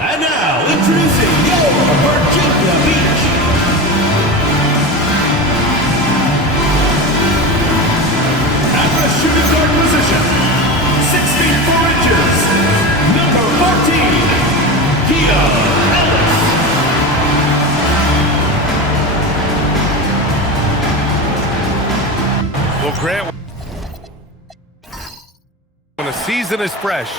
And now, introducing your Virginia Beach. At the shooting guard position, 6 feet 4 inches, number 14, Kia Ellis. Well, Grant, when the season is fresh,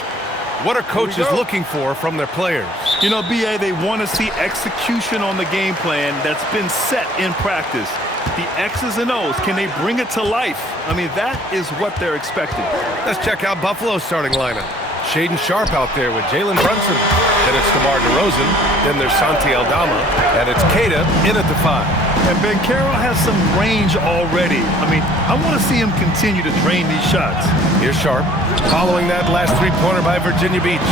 what are coaches looking for from their players? You know, B.A., they want to see execution on the game plan that's been set in practice. The X's and O's, can they bring it to life? I mean, that is what they're expecting. Let's check out Buffalo's starting lineup. Shaden Sharp out there with Jalen Brunson. Then it's DeMar DeRozan. Then there's Santi Aldama. And it's Keita in at the 5. And Banchero has some range already. I mean, I want to see him continue to drain these shots. Here's Sharp, following that last three-pointer by Virginia Beach.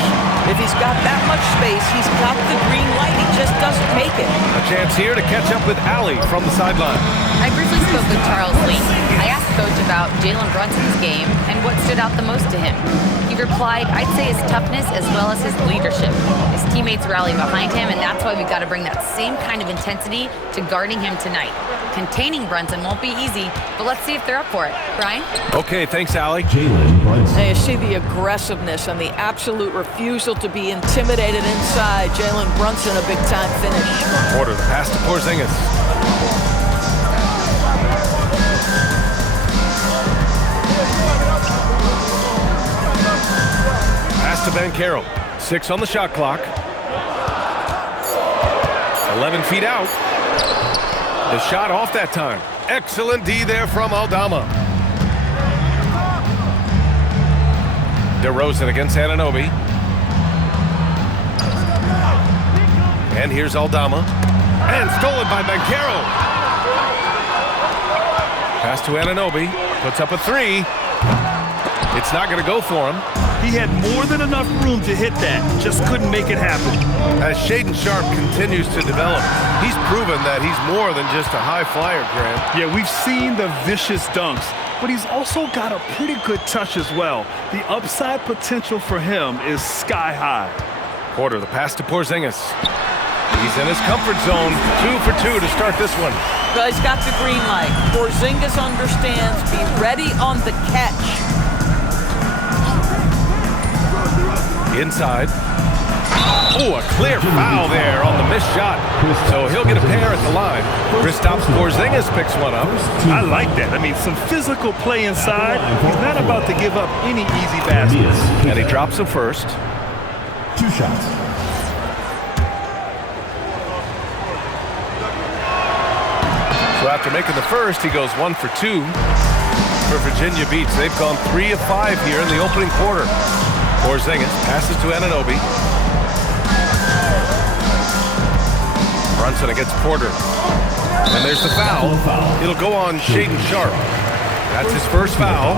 If he's got that much space, he's got the green light. He just doesn't make it. A chance here to catch up with Allie from the sideline. I briefly spoke with Charles Lee. I asked Coach about Jalen Brunson's game and what stood out the most to him. He replied, I'd say his toughness as well as his leadership. His teammates rally behind him, and that's why we've got to bring that same kind of intensity to guarding him tonight. Containing Brunson won't be easy, but let's see if they're up for it. Brian? Okay, thanks, Allie. Jalen Brunson. Now you see the aggressiveness and the absolute refusal to be intimidated inside. Jalen Brunson, a big-time finish. Porter, the pass to Porzingis. Pass to Banchero. 6 on the shot clock. 11 feet out. The shot off that time. Excellent D there from Aldama. DeRozan against Anunoby. And here's Aldama. And stolen by Banchero. Pass to Anunoby. Puts up a 3. It's not going to go for him. He had more than enough room to hit that, just couldn't make it happen. As Shaden Sharp continues to develop, he's proven that he's more than just a high flyer, Grant. Yeah, we've seen the vicious dunks, but he's also got a pretty good touch as well. The upside potential for him is sky high. Porter, the pass to Porzingis. He's in his comfort zone. 2 for 2 to start this one. But he's got the green light. Porzingis understands. Be ready on the catch. Inside. Oh, a clear foul there on the missed shot. So he'll get a pair at the line. Kristaps Porzingis picks one up. I like that. I mean, some physical play inside. He's not about to give up any easy baskets. And he drops him first. 2 shots. So after making the first, he goes 1 for 2 for Virginia Beach. They've gone 3 of 5 here in the opening quarter. Porzingis passes to Anunoby. Brunson against Porter. And there's the foul. It'll go on Shaden Sharp. That's his first foul.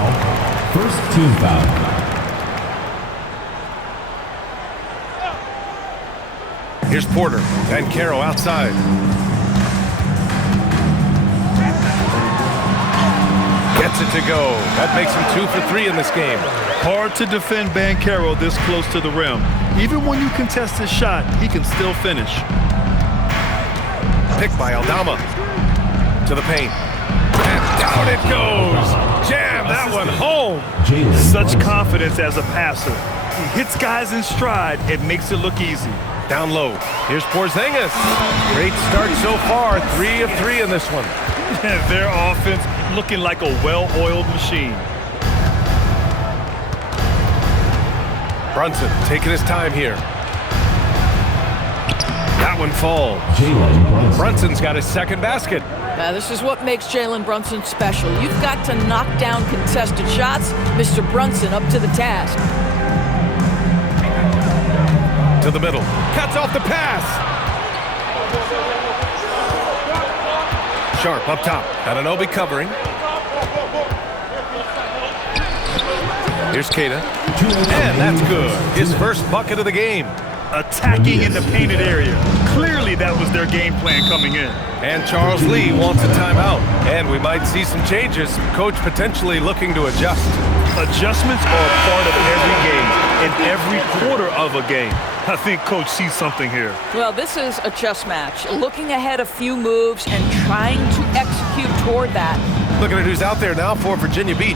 First team foul. Here's Porter. Banchero outside. Gets it to go. That makes him 2 for 3 in this game. Hard to defend Banchero this close to the rim. Even when you contest his shot, he can still finish. Picked by Aldama. To the paint. And down it goes. Jam that one home. Such confidence as a passer. He hits guys in stride. It makes it look easy. Down low. Here's Porzingis. Great start so far. 3 of 3 in this one. Their offense looking like a well-oiled machine. Brunson taking his time here. That one falls. Brunson's got his second basket. Now, this is what makes Jalen Brunson special. You've got to knock down contested shots. Mr. Brunson up to the task. To the middle. Cuts off the pass. Sharp up top. Anunoby covering. Here's Keita. And that's good. His first bucket of the game. Attacking in the painted area. Clearly that was their game plan coming in. And Charles Lee wants a timeout. And we might see some changes. Coach potentially looking to adjust. Adjustments are a part of every game. And every quarter of a game. I think Coach sees something here. Well, this is a chess match. Looking ahead a few moves and trying to execute toward that. Looking at who's out there now for Virginia Beach.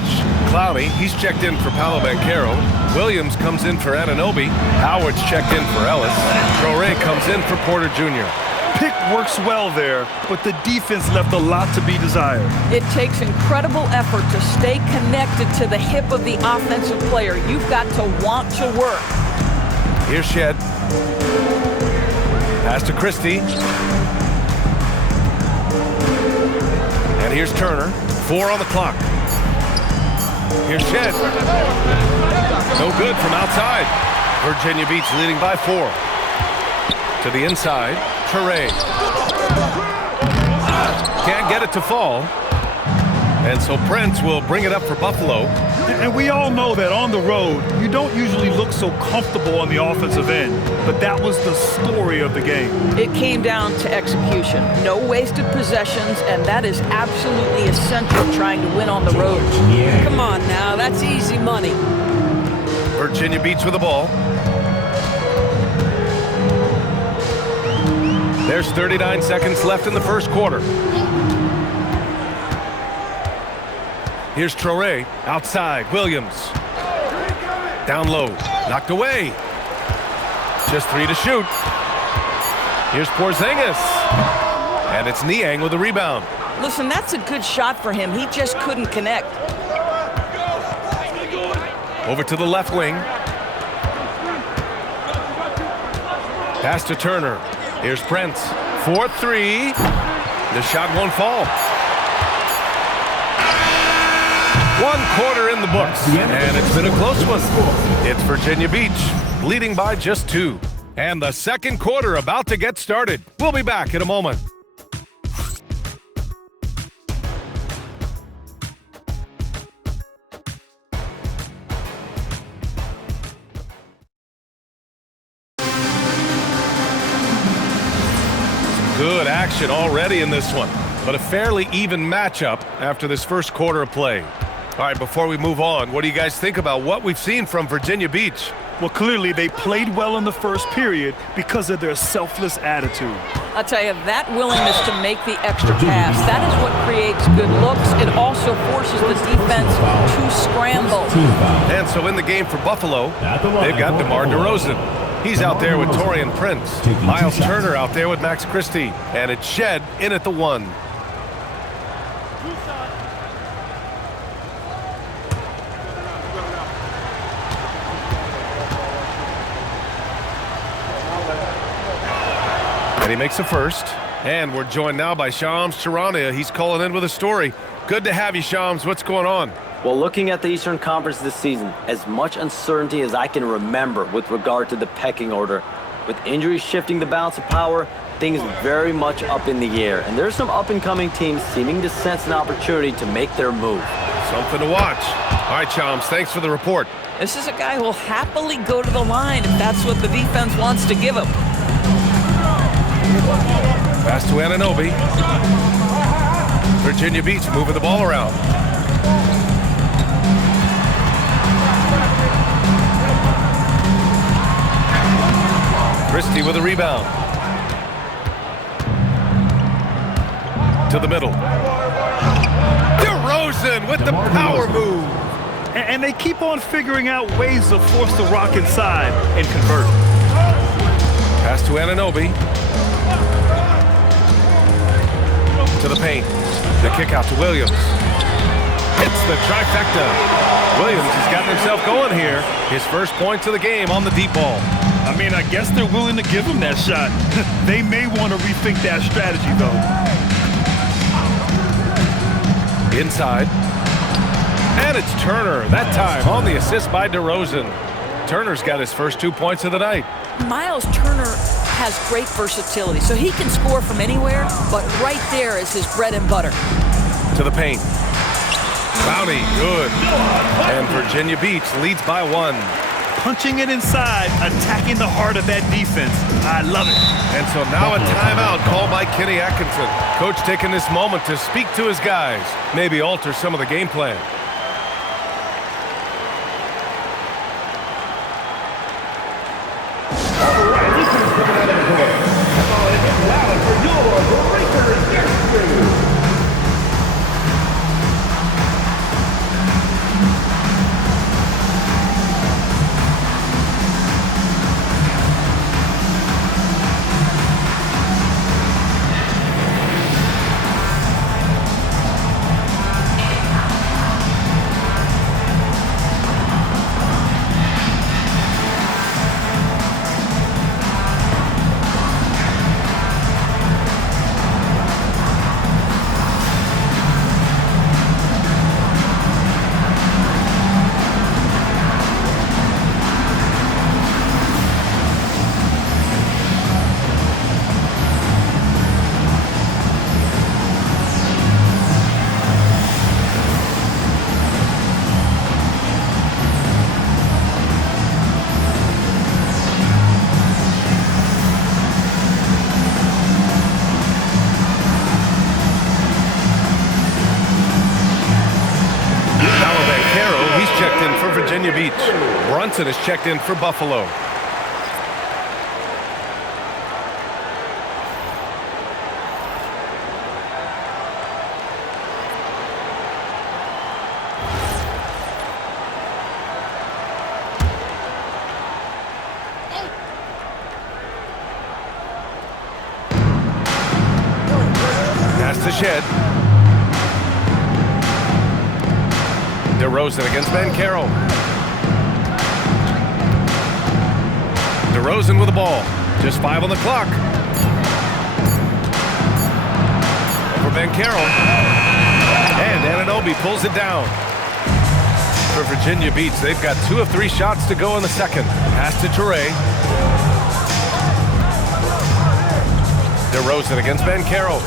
Clowney, he's checked in for Paolo Banchero. Williams comes in for Anunoby. Howard's checked in for Ellis. Traore comes in for Porter Jr. Pick works well there, but the defense left a lot to be desired. It takes incredible effort to stay connected to the hip of the offensive player. You've got to want to work. Here's Shed. Pass to Christie. And here's Turner. 4 on the clock. Here's Shed. No good from outside. Virginia Beach leading by 4. To the inside. Traore. Can't get it to fall. And so Prince will bring it up for Buffalo. And we all know that on the road, you don't usually look so comfortable on the offensive end. But that was the story of the game. It came down to execution. No wasted possessions, and that is absolutely essential trying to win on the road. Come on now, that's easy money. Virginia Beach with the ball. There's 39 seconds left in the first quarter. Here's Traore, outside, Williams. Down low, knocked away. Just 3 to shoot. Here's Porzingis. And it's Niang with the rebound. Listen, that's a good shot for him. He just couldn't connect. Over to the left wing. Pass to Turner. Here's Prince. 4-3. The shot won't fall. 1 quarter in the books, and it's been a close one. It's Virginia Beach, leading by just 2. And the second quarter about to get started. We'll be back in a moment. Good action already in this one, but a fairly even matchup after this first quarter of play. All right, before we move on, what do you guys think about what we've seen from Virginia Beach? Well, clearly they played well in the first period because of their selfless attitude. I'll tell you, that willingness to make the extra pass, that is what creates good looks. It also forces the defense to scramble. And so in the game for Buffalo, they've got DeMar DeRozan. He's out there with Taurean Prince. Miles Turner out there with Max Christie. And it's Shed in at the 1. And he makes the first. And we're joined now by Shams Charania. He's calling in with a story. Good to have you, Shams. What's going on? Well, looking at the Eastern Conference this season, as much uncertainty as I can remember with regard to the pecking order. With injuries shifting the balance of power, things very much up in the air. And there's some up-and-coming teams seeming to sense an opportunity to make their move. Something to watch. All right, Shams, thanks for the report. This is a guy who will happily go to the line if that's what the defense wants to give him. Pass to Anunoby. Virginia Beach moving the ball around. Christie with a rebound. To the middle. DeRozan with the power move. And they keep on figuring out ways to force the rock inside and convert. Pass to Anunoby. To the paint. The kick out to Williams. Hits the trifecta. Williams has gotten himself going here. His first points of the game on the deep ball. I mean, I guess they're willing to give him that shot. They may want to rethink that strategy, though. Inside. And it's Turner, that time on the assist by DeRozan. Turner's got his first 2 points of the night. Miles Turner has great versatility, so he can score from anywhere, but right there is his bread and butter. To the paint. Clowney, good. And Virginia Beach leads by 1. Punching it inside, attacking the heart of that defense. I love it. And so now a timeout called by Kenny Atkinson. Coach taking this moment to speak to his guys, maybe alter some of the game plan. coming out of the court. Come on, and get loud for your Breakers Dance Crew. Virginia Beach. Brunson is checked in for Buffalo. Pass to Shed. DeRozan against Banchero. DeRozan with the ball. Just 5 on the clock. For Banchero. And Anunoby pulls it down. For Virginia Beach, they've got 2 of 3 shots to go in the second. Pass to Toure. DeRozan against Banchero.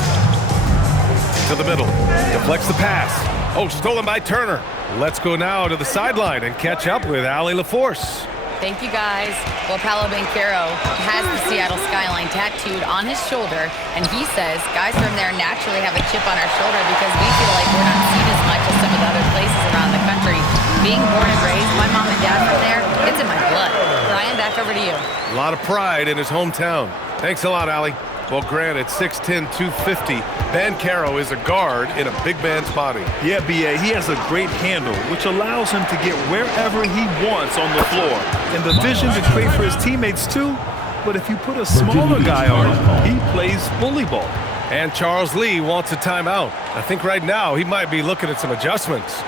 To the middle. Deflects the pass. Oh, stolen by Turner. Let's go now to the sideline and catch up with Allie LaForce. Thank you, guys. Well, Paolo Banchero has the Seattle skyline tattooed on his shoulder, and he says guys from there naturally have a chip on our shoulder because we feel like we're not seen as much as some of the other places around the country. Being born and raised, my mom and dad from there, it's in my blood. Ryan, back over to you. A lot of pride in his hometown. Thanks a lot, Allie. Well, granted, 6'10", 250, Banchero is a guard in a big man's body. Yeah, B.A., he has a great handle, which allows him to get wherever he wants on the floor. And the vision to create for his teammates, too. But if you put a smaller guy on him, he plays bully ball. And Charles Lee wants a timeout. I think right now he might be looking at some adjustments.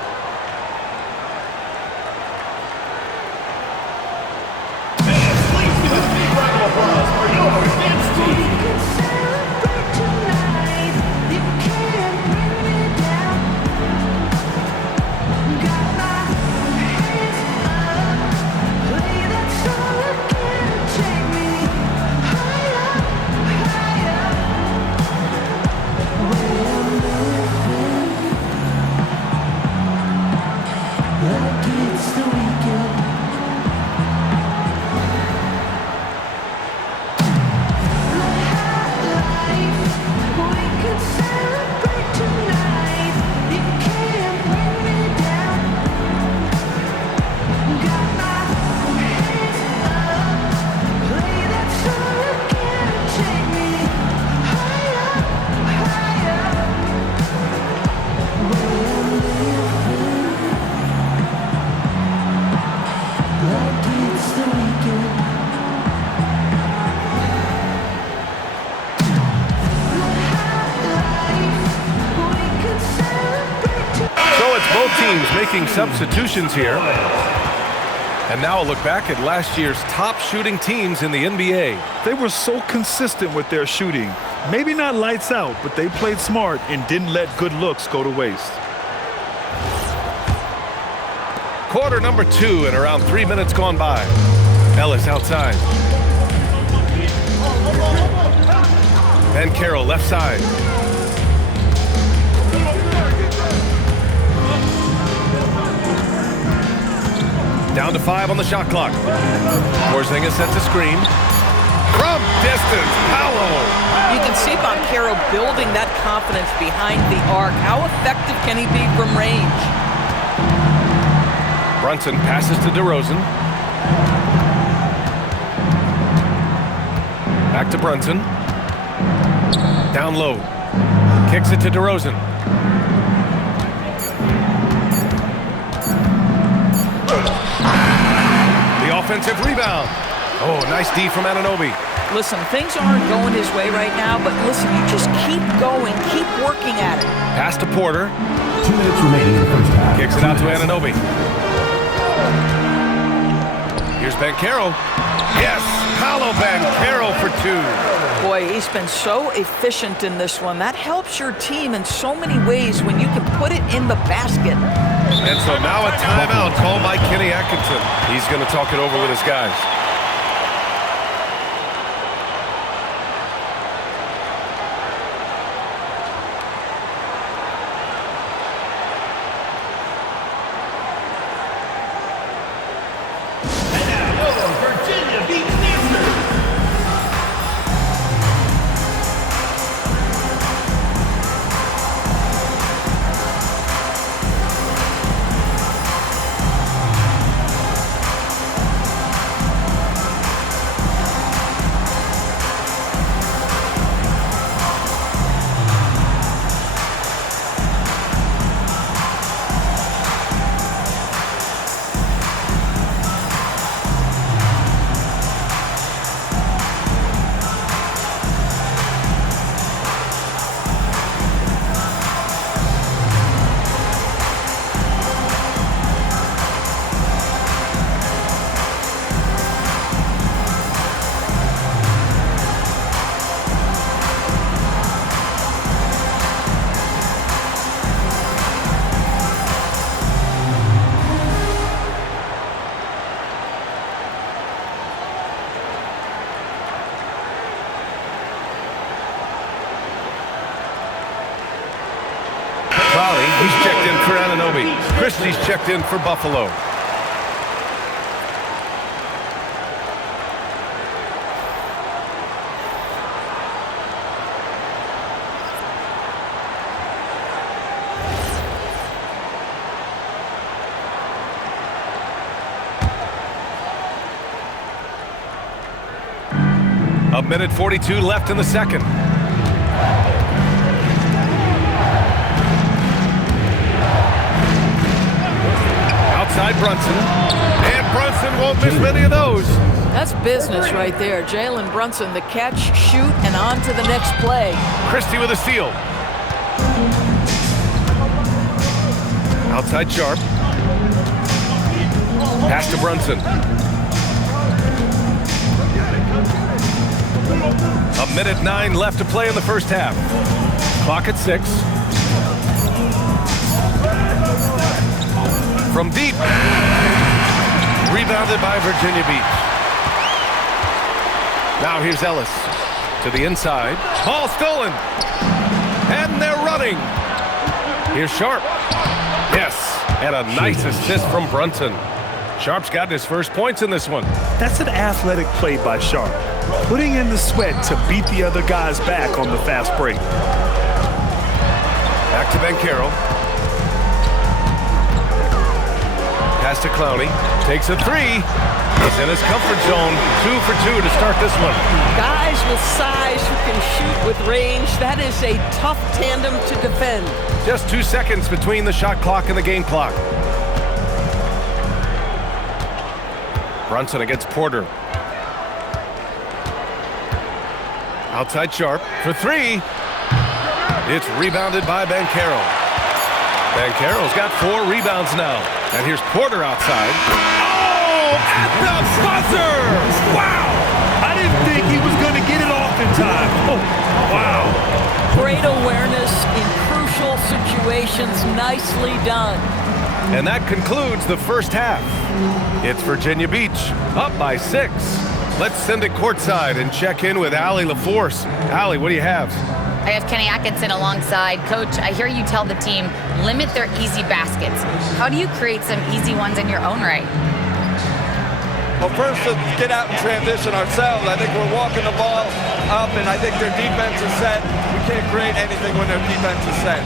Making substitutions here. And now a look back at last year's top shooting teams in the NBA. They were so consistent with their shooting. Maybe not lights out, but they played smart and didn't let good looks go to waste. Quarter number 2 and around 3 minutes gone by. Ellis outside. Banchero left side. Down to 5 on the shot clock. Porzingis sets a screen. From distance, Paolo. You can see Banchero building that confidence behind the arc. How effective can he be from range? Brunson passes to DeRozan. Back to Brunson. Down low. Kicks it to DeRozan. The offensive rebound. Oh, nice D from Anunoby. Listen, things aren't going his way right now, but listen, you just keep going, keep working at it. Pass to Porter. 2 minutes remaining in the first half. Kicks it out to Anunoby. Here's Banchero. Yes, Paolo Banchero for 2. Boy, he's been so efficient in this one. That helps your team in so many ways when you can put it in the basket. And so now a timeout called by Kenny Atkinson. He's going to talk it over with his guys. Virginia beats Stanford. He's checked in for Anunoby. Christie's checked in for Buffalo. A minute 42 left in the second. Outside Brunson. And Brunson won't miss many of those. That's business right there. Jalen Brunson, the catch, shoot, and on to the next play. Christie with a steal. Outside Sharp. Pass to Brunson. A minute 9 left to play in the first half. Clock at 6. From deep. Rebounded by Virginia Beach. Now here's Ellis to the inside. Ball stolen. And they're running. Here's Sharp. Yes, and a nice assist from Brunson. Sharp's gotten his first points in this one. That's an athletic play by Sharp, putting in the sweat to beat the other guys back on the fast break. Back to Banchero. Pass to Clowney. Takes a three. He's in his comfort zone. 2 for 2 to start this one. Guys with size who can shoot with range, that is a tough tandem to defend. Just 2 seconds between the shot clock and the game clock. Brunson against Porter. Outside Sharp for 3. It's rebounded by Banchero. Banchero's got 4 rebounds now. And here's Porter outside. Oh, at the buzzer! Wow! I didn't think he was going to get it off in time. Oh, wow. Great awareness in crucial situations. Nicely done. And that concludes the first half. It's Virginia Beach, up by 6. Let's send it courtside and check in with Allie LaForce. Allie, what do you have? I have Kenny Atkinson alongside. Coach, I hear you tell the team, limit their easy baskets. How do you create some easy ones in your own right? Well, first, let's get out and transition ourselves. I think we're walking the ball up, and I think their defense is set. We can't create anything when their defense is set.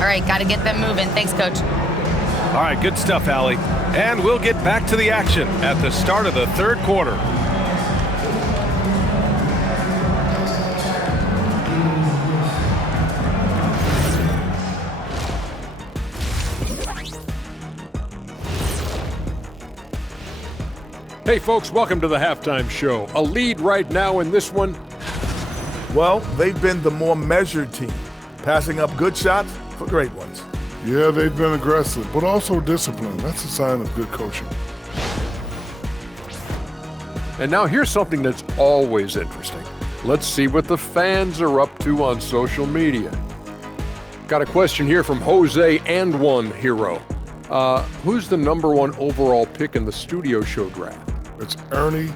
All right, got to get them moving. Thanks, Coach. All right, good stuff, Allie. And we'll get back to the action at the start of the third quarter. Hey folks, welcome to the halftime show. A lead right now in this one. Well, they've been the more measured team, passing up good shots for great ones. Yeah, they've been aggressive, but also disciplined. That's a sign of good coaching. And now here's something that's always interesting. Let's see what the fans are up to on social media. Got a question here from Jose and One Hero. Who's the #1 overall pick in the studio show draft? It's Ernie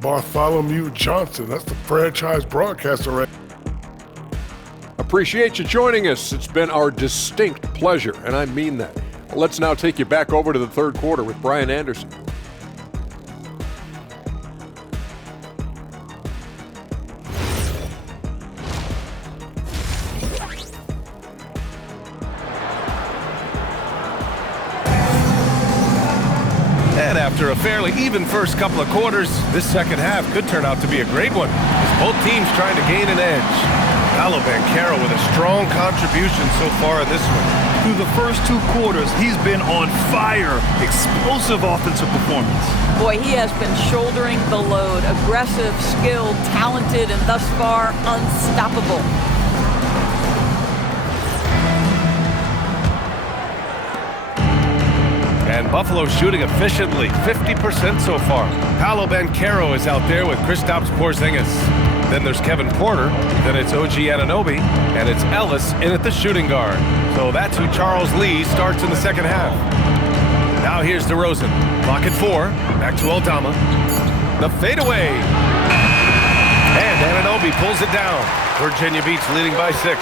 Bartholomew Johnson. That's the franchise broadcaster, right? Appreciate you joining us. It's been our distinct pleasure, and I mean that. Let's now take you back over to the third quarter with Brian Anderson. And after a fairly even first couple of quarters, this second half could turn out to be a great one, as both teams trying to gain an edge. Paolo Banchero with a strong contribution so far in this one. Through the first 2 quarters, he's been on fire. Explosive offensive performance. Boy, he has been shouldering the load. Aggressive, skilled, talented, and thus far unstoppable. And Buffalo shooting efficiently, 50% so far. Paolo Banchero is out there with Kristaps Porzingis. Then there's Kevin Porter, then it's OG Anunoby, and it's Ellis in at the shooting guard. So that's who Charles Lee starts in the second half. Now here's DeRozan. Clock at 4. Back to Aldama. The fadeaway. And Anunoby pulls it down. Virginia Beach leading by 6.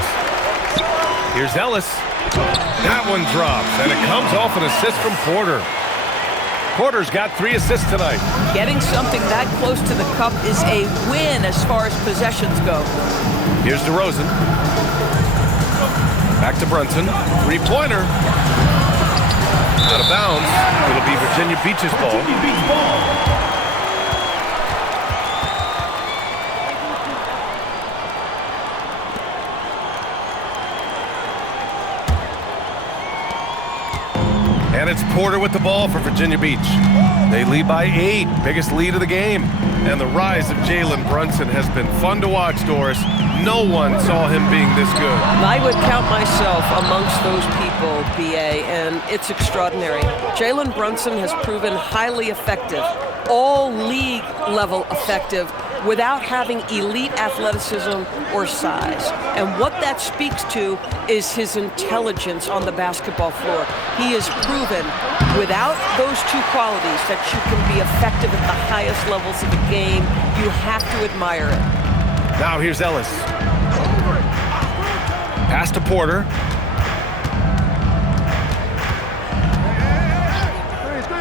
Here's Ellis. That one drops, and it comes off an assist from Porter. Porter's got 3 assists tonight. Getting something that close to the cup is a win as far as possessions go. Here's DeRozan. Back to Brunson. 3-pointer. Out of bounds. It'll be Virginia Beach's ball. And it's Porter with the ball for Virginia Beach. They lead by 8, biggest lead of the game. And the rise of Jalen Brunson has been fun to watch, Doris. No one saw him being this good. I would count myself amongst those people, BA, and it's extraordinary. Jalen Brunson has proven highly effective, all league level effective, without having elite athleticism or size. And what that speaks to is his intelligence on the basketball floor. He has proven without those 2 qualities that you can be effective at the highest levels of the game. You have to admire it. Now here's Ellis. Pass to Porter.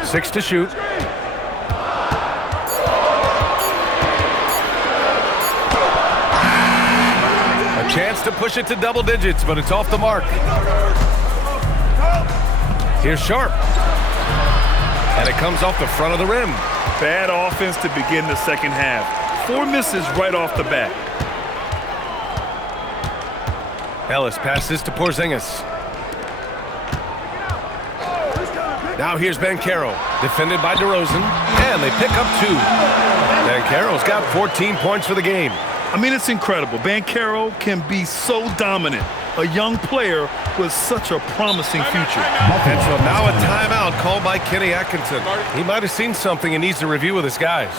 6 to shoot. Chance to push it to double digits, but it's off the mark. Here's Sharp. And it comes off the front of the rim. Bad offense to begin the second half. 4 misses right off the bat. Ellis passes to Porzingis. Now here's Banchero, defended by DeRozan, and they pick up 2. Banchero's got 14 points for the game. I mean, it's incredible. Banchero can be so dominant. A young player with such a promising future. And so now a timeout called by Kenny Atkinson. He might have seen something and needs to review with his guys.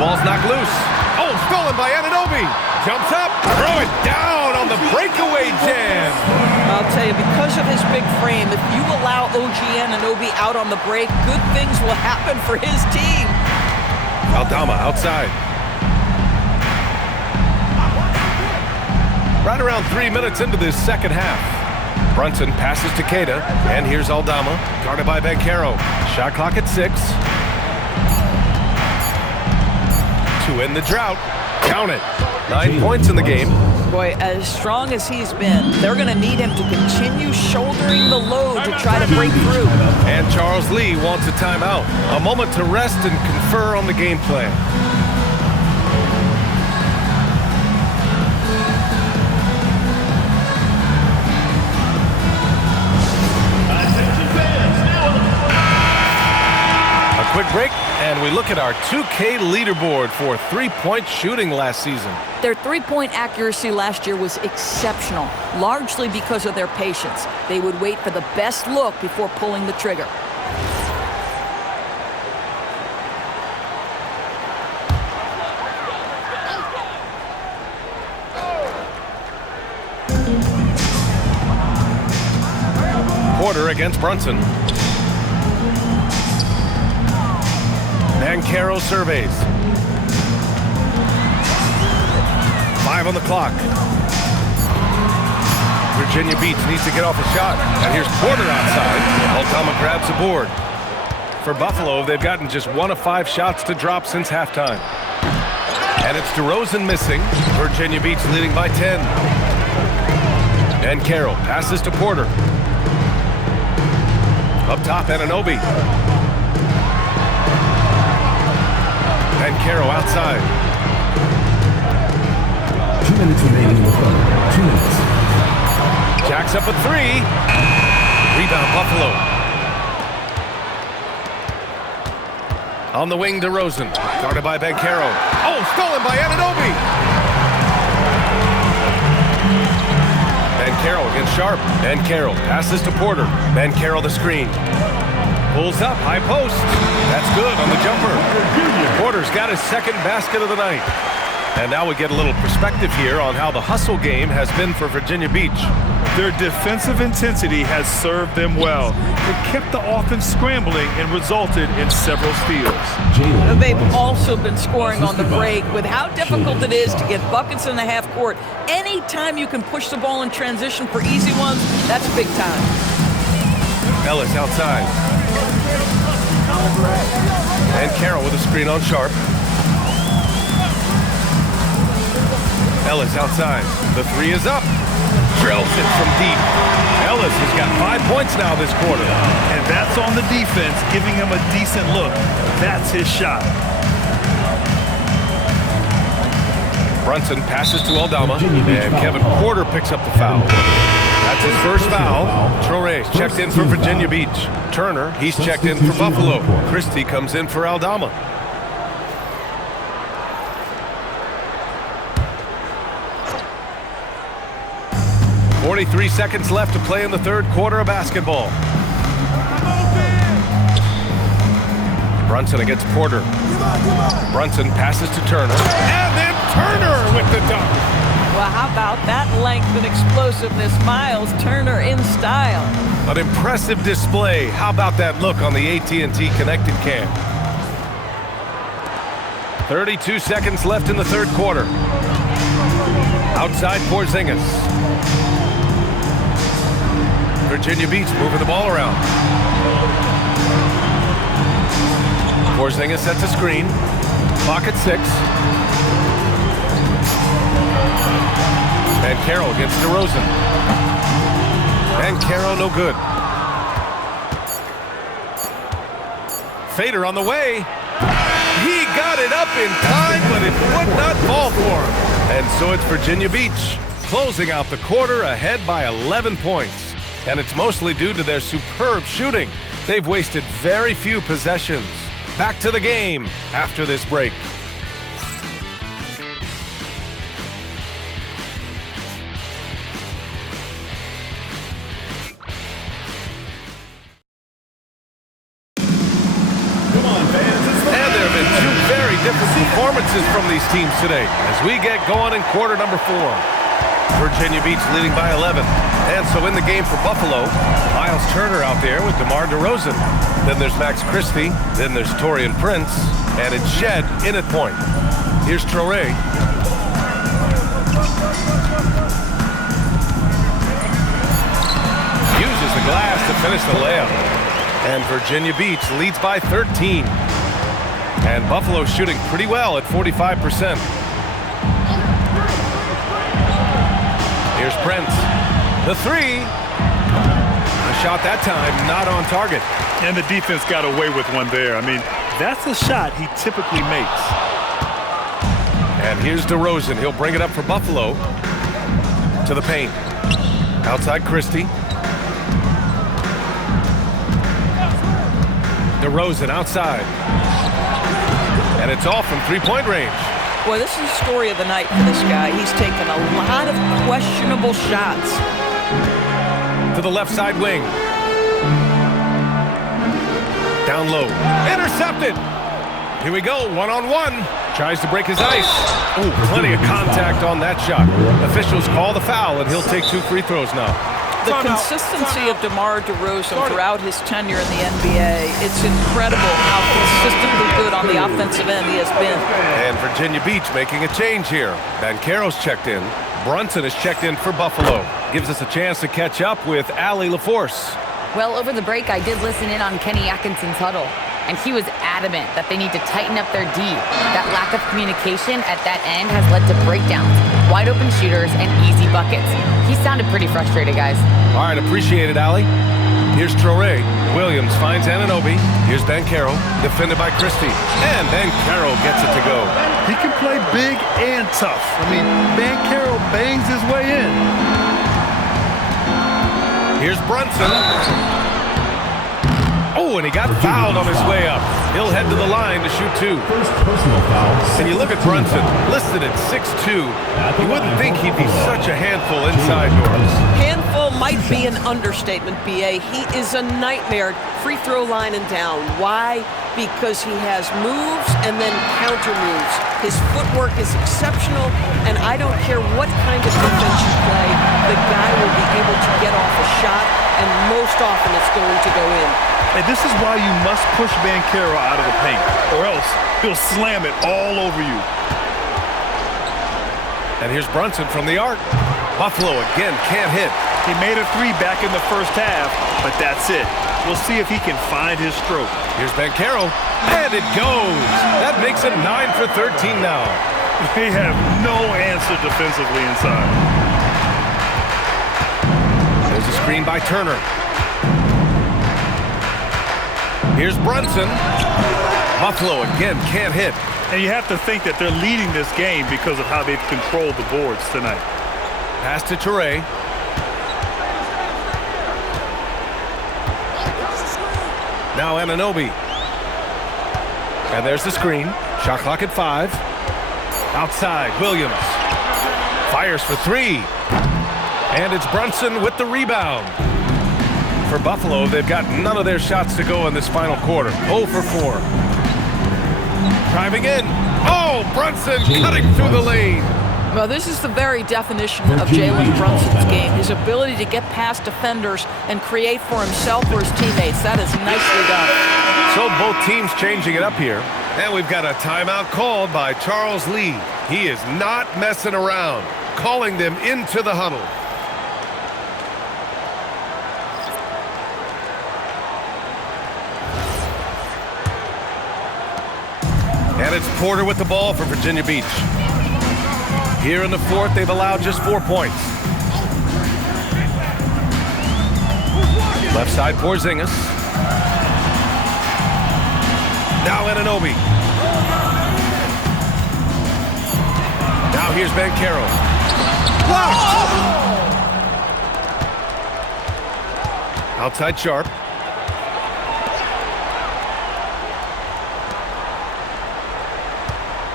Ball's knocked loose. Oh, stolen by Anunoby. Jumps up, throw it down on the breakaway jam. I'll tell you, because of his big frame, if you allow OG Anunoby out on the break, good things will happen for his team. Aldama outside. Right around 3 minutes into this second half. Brunson passes to Queta, and here's Aldama, guarded by Banchero. Shot clock at 6. to end the drought. Count it. 9 points in the game. Boy, as strong as he's been, they're going to need him to continue shouldering the load to try to break through. And Charles Lee wants a timeout. A moment to rest and confer on the game plan. A quick break, and we look at our 2K leaderboard for three-point shooting last season. Their three-point accuracy last year was exceptional, largely because of their patience. They would wait for the best look before pulling the trigger. Porter against Brunson. Banchero surveys. 5 on the clock. Virginia Beach needs to get off a shot. And here's Porter outside. Aldama grabs the board. For Buffalo, they've gotten just 1 of 5 shots to drop since halftime. And it's DeRozan missing. Virginia Beach leading by 10. And Carroll passes to Porter. Up top, Anunoby. And Carroll outside. 2 minutes remaining in the quarter. 2 minutes. Jacks up a 3. Rebound, Buffalo. On the wing, DeRozan. Guarded by Banchero. Oh, stolen by Anunoby. Banchero against Sharp. Banchero passes to Porter. Banchero the screen. Pulls up, high post. That's good on the jumper. Porter's got his second basket of the night. And now we get a little perspective here on how the hustle game has been for Virginia Beach. Their defensive intensity has served them well. It kept the offense scrambling and resulted in several steals. They've also been scoring on the break. With how difficult it is to get buckets in the half court, anytime you can push the ball in transition for easy ones, that's big time. Ellis outside. And Carroll with a screen on Sharp. Ellis outside. The 3 is up. Drills it from deep. Ellis has got 5 points now this quarter. And that's on the defense, giving him a decent look. That's his shot. Brunson passes to Aldama. And Kevin Porter picks up the foul. That's his first foul. Traore checked in for Virginia Beach. Turner, he's checked in for Buffalo. Christie comes in for Aldama. .43 seconds left to play in the third quarter of basketball. Brunson against Porter. Brunson passes to Turner. And then Turner with the dunk. Well, how about that length and explosiveness? Miles Turner in style. An impressive display. How about that look on the AT&T connected cam? 32 seconds left in the third quarter. Outside Porzingis. Virginia Beach moving the ball around. Porzingis sets a screen. Clock at 6. And Carroll against DeRozan. And Carroll no good. Fader on the way. He got it up in time, but it would not fall for him. And so it's Virginia Beach closing out the quarter ahead by 11 points. And it's mostly due to their superb shooting. They've wasted very few possessions. Back to the game after this break. And there have been 2 very different performances from these teams today as we get going in quarter number 4. Virginia Beach leading by 11. And so in the game for Buffalo, Miles Turner out there with DeMar DeRozan. Then there's Max Christie. Then there's Taurean Prince. And it's Shed in at point. Here's Traore. Uses the glass to finish the layup. And Virginia Beach leads by 13. And Buffalo shooting pretty well at 45%. Here's Prince. The three. The shot that time not on target. And the defense got away with one there. I mean, that's a shot he typically makes. And here's DeRozan. He'll bring it up for Buffalo. To the paint. Outside Christie. DeRozan outside. And it's off from three-point range. Boy, this is the story of the night for this guy. He's taken a lot of questionable shots. To the left side wing. Down low. Intercepted. Here we go, one-on-one. Tries to break his ice. Ooh, plenty of contact on that shot. Officials call the foul, and he'll take 2 free throws now. The consistency of DeMar DeRozan throughout his tenure in the NBA, it's incredible how consistently good on the offensive end he has been. And Virginia Beach making a change here. Banchero's checked in. Brunson is checked in for Buffalo. Gives us a chance to catch up with Allie LaForce. Well, over the break, I did listen in on Kenny Atkinson's huddle, and he was adamant that they need to tighten up their D. That lack of communication at that end has led to breakdowns, wide open shooters, and easy buckets. He sounded pretty frustrated, guys. All right, appreciate it, Allie. Here's Traore. Williams finds Anunoby. Here's Banchero, defended by Christie. And Banchero gets it to go. He can play big and tough. I mean, Banchero bangs his way in. Here's Brunson. Oh, and he got fouled on his way up. He'll head to the line to shoot 2. First personal foul. And you look at Brunson, listed at 6'2". You wouldn't think he'd be such a handful inside doors. Handful might be an understatement, B.A. He is a nightmare, free throw line and down. Why? Because he has moves and then counter moves. His footwork is exceptional, and I don't care what kind of defense you play, the guy will be able to get off a shot, and most often it's going to go in. And this is why you must push Banchero out of the paint, or else he'll slam it all over you. And here's Brunson from the arc. Buffalo again can't hit. He made a 3 back in the first half, but that's it. We'll see if he can find his stroke. Here's Banchero, and it goes. That makes it 9 for 13 now. They have no answer defensively inside. There's a screen by Turner. Here's Brunson. Buffalo again can't hit. And you have to think that they're leading this game because of how they've controlled the boards tonight. Pass to Traore. Now Anunoby. And there's the screen. Shot clock at 5. Outside, Williams. Fires for 3. And it's Brunson with the rebound. For Buffalo, they've got none of their shots to go in this final quarter. 0 for 4. Driving in. Oh, Brunson cutting through the lane. Well, this is the very definition of Jalen Brunson's game. His ability to get past defenders and create for himself or his teammates. That is nicely done. So both teams changing it up here. And we've got a timeout called by Charles Lee. He is not messing around, calling them into the huddle. And it's Porter with the ball for Virginia Beach. Here in the fourth, they've allowed just 4 points. Left side, Porzingis. Now Anunoby. Now here's Banchero. Blocked! Outside Sharp.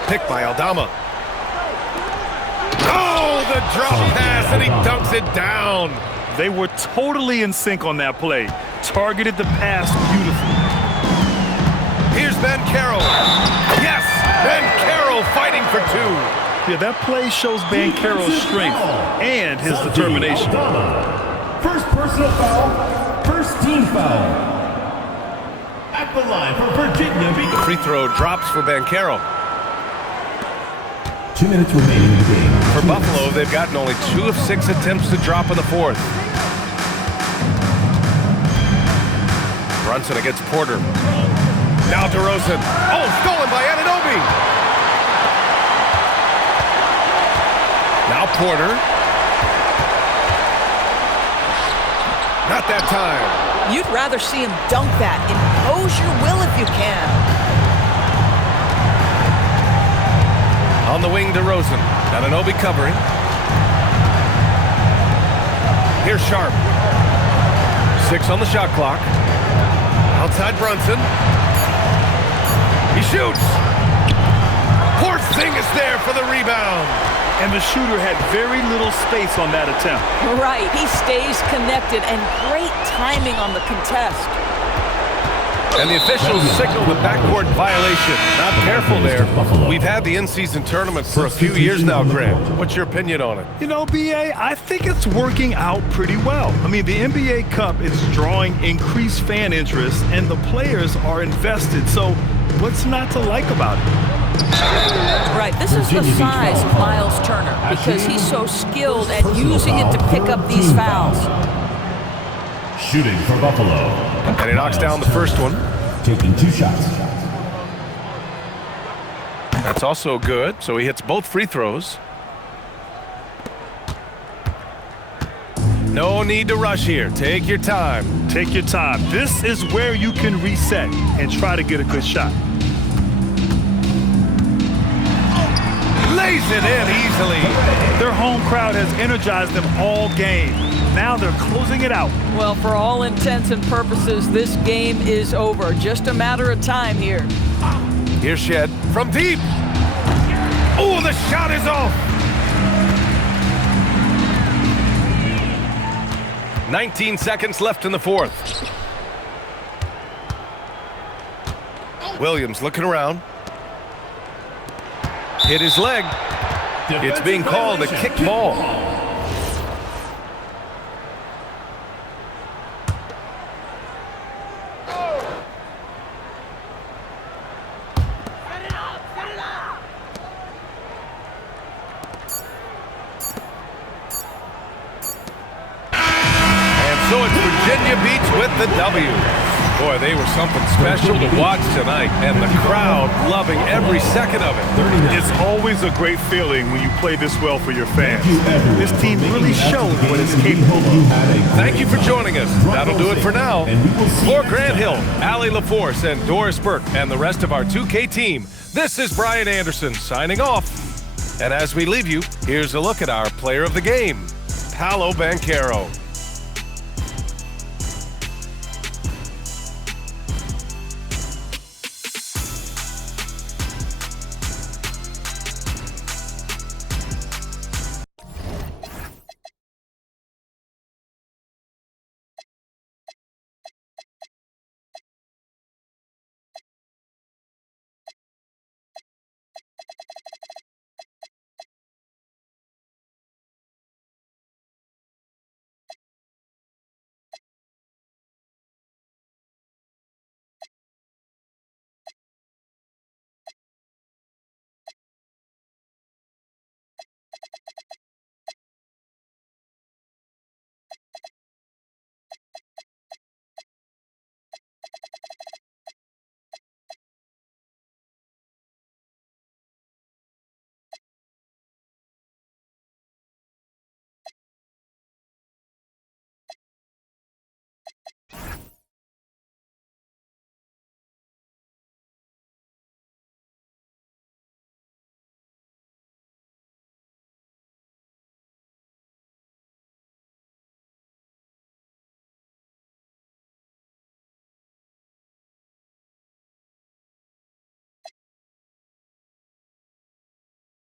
Picked by Aldama. Oh, the drop pass, and he dunks it down. They were totally in sync on that play. Targeted the pass beautifully. Here's Banchero. Yes, Banchero fighting for 2. Yeah, that play shows Banchero's strength and his determination. First personal foul, first team foul. At the line for Virginia Beach. The free throw drops for Banchero. 2 minutes remaining in the game. For Buffalo, they've gotten only 2 of 6 attempts to drop in the fourth. Brunson against Porter. Now DeRozan. Oh, stolen by corner. Not that time. You'd rather see him dunk that. Impose your will if you can. On the wing, DeRozan. Anunoby covering. Here's Sharp. 6 on the shot clock. Outside Brunson. He shoots. Porzingis there for the rebound. And the shooter had very little space on that attempt. Right, he stays connected, and great timing on the contest. And the officials signal the backcourt violation. Not careful there. We've had the in-season tournament for a few years now, Grant. What's your opinion on it? You know, BA, I think it's working out pretty well. I mean, the NBA Cup is drawing increased fan interest, and the players are invested. So what's not to like about it? Right, this is the size of Miles Turner because he's so skilled at using it to pick up these fouls. Shooting for Buffalo. And he knocks down the first one. Taking 2 shots. That's also good, so he hits both free throws. No need to rush here. Take your time. Take your time. This is where you can reset and try to get a good shot. Lays it in easily. Their home crowd has energized them all game. Now they're closing it out. Well, for all intents and purposes, this game is over. Just a matter of time here. Here's Shed from deep. Oh, the shot is off. 19 seconds left in the fourth. Williams looking around. Hit his leg. It's being called a kick ball. And so it's Virginia Beach with the W. Boy, they were something special to watch tonight, and the crowd loving every second of it. It's always a great feeling when you play this well for your fans. This team really showed what it's capable of. Thank you for joining us. That'll do it for now. For Grant Hill, Allie LaForce, and Doris Burke, and the rest of our 2K team, this is Brian Anderson signing off. And as we leave you, here's a look at our player of the game, Paolo Banchero.